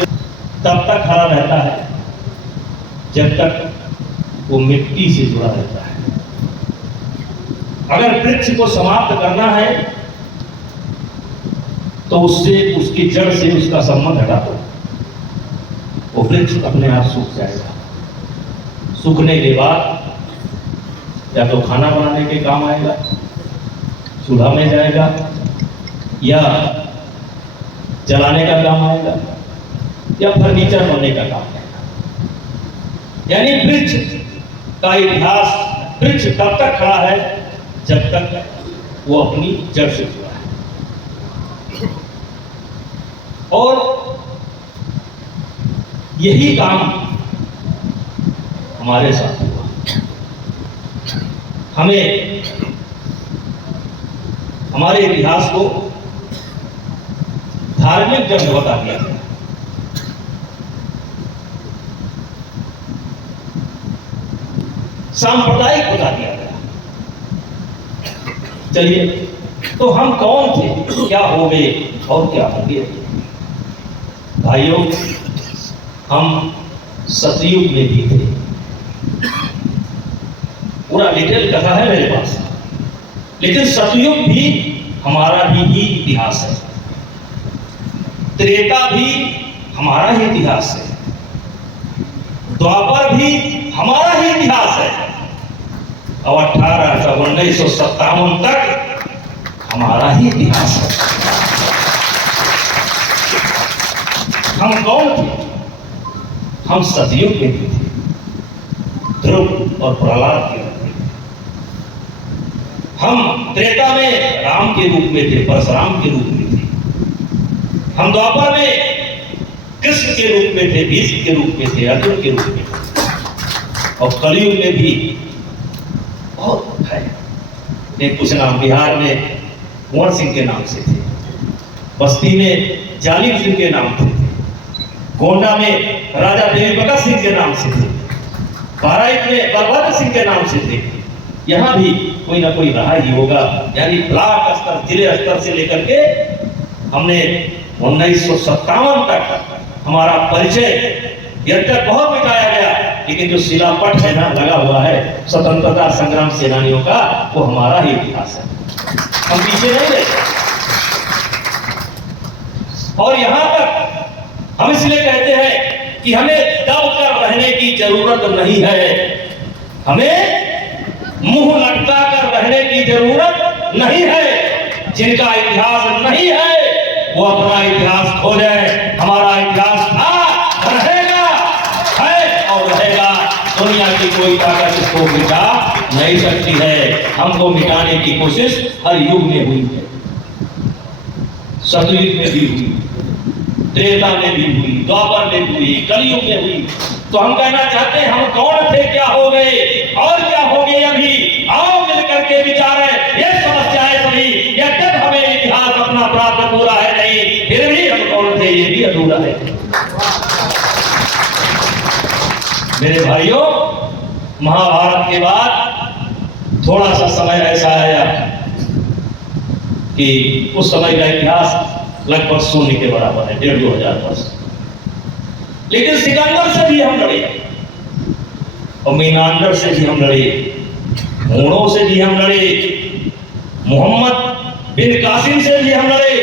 तब तक खड़ा रहता है जब तक वो मिट्टी से जुड़ा रहता है। अगर वृक्ष को समाप्त करना है तो उससे, उसकी जड़ से उसका संबंध हटा दो, वो वृक्ष अपने आप सूख जाएगा। सूखने के बाद या तो खाना बनाने के काम आएगा, चूल्हा में जाएगा, या जलाने का काम आएगा, या फर्नीचर बनने का काम आएगा। यानी वृक्ष का इतिहास, वृक्ष तब तक खड़ा है जब तक वो अपनी जड़ से जुड़ा है। और यही काम हमारे साथ हुआ। हमें हमारे इतिहास को धार्मिक जंग बता दिया गया, सांप्रदायिक बता दिया गया। चलिए, तो हम कौन थे, क्या हो गए और क्या होंगे? भाइयों, हम सतयुग में भी थे। पूरा डिटेल कथा है मेरे पास, लेकिन सतयुग भी हमारा ही इतिहास है, त्रेता भी हमारा ही इतिहास है, द्वापर भी हमारा ही इतिहास है, और 1957 तक हमारा ही इतिहास है। हम कौन थे? हम सतयुग में भी थे, ध्रुव और प्रहलाद के रूप में। हम त्रेता में राम के रूप में थे, परशुराम के रूप में थे। हम द्वापर में कृष्ण के रूप में थे, भीष्म के रूप में थे, अर्जुन के रूप में थे। और कलयुग में भी बहुत है। एक कुछ नाम बिहार में कुंवर सिंह के नाम से थे, बस्ती में जालिम सिंह के नाम से थे, गोंडा में राजा देवीपका सिंह के नाम से थे, बहराइच में बलभद्र सिंह के नाम से थे। यहाँ भी कोई ना कोई रहा ही होगा। यानी ब्लॉक स्तर, जिले स्तर से लेकर के हमने 1957 तक हमारा परिचय यद्यप बहुत मिटाया गया, लेकिन जो शिलापट है ना लगा हुआ है स्वतंत्रता संग्राम सेनानियों का, वो हमारा ही इतिहास है। हम पीछे नहीं गए। और यहां तक हम इसलिए कहते हैं कि हमें दब कर रहने की जरूरत नहीं है, हमें मुंह लटका कर रहने की जरूरत नहीं है। जिनका इतिहास नहीं है वो अपना इतिहास खो जाए। हमारा इतिहास था, रहेगा, है और रहेगा। दुनिया की कोई ताकत इसको मिटा नहीं सकती है। हमको मिटाने की कोशिश हर युग में हुई है, सतयुग में भी हुई, त्रेता में भी हुई, द्वापर में भी हुई, कलयुग में हुई। तो हम कहना चाहते हैं, हम कौन थे, क्या हो गए और क्या हो गए अभी। आओ मिलकर के विचारें ये समस्याएं सभी। यद्यप हमें इतिहास अपना प्राप्त पूरा है नहीं, फिर भी हम कौन थे ये भी अधूरा है। मेरे भाइयों, महाभारत के बाद थोड़ा सा समय ऐसा आया कि उस समय का इतिहास लगभग शून्य के बराबर है, 1500 वर्ष। लेकिन सिकंदर से भी हम लड़े, और मीनांदर से भी हम लड़े, मोड़ों से भी हम लड़े, मोहम्मद बिन कासिम से भी हम लड़े,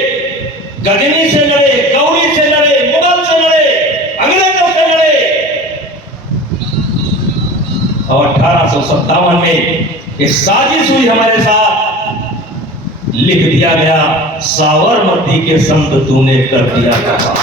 गजनी से लड़े, गौरी से लड़े, मुगल से लड़े, अंग्रेजों से लड़े। और 1857 में एक साजिश हुई हमारे साथ, लिख दिया गया, साबरमती के संत तूने कर दिया था।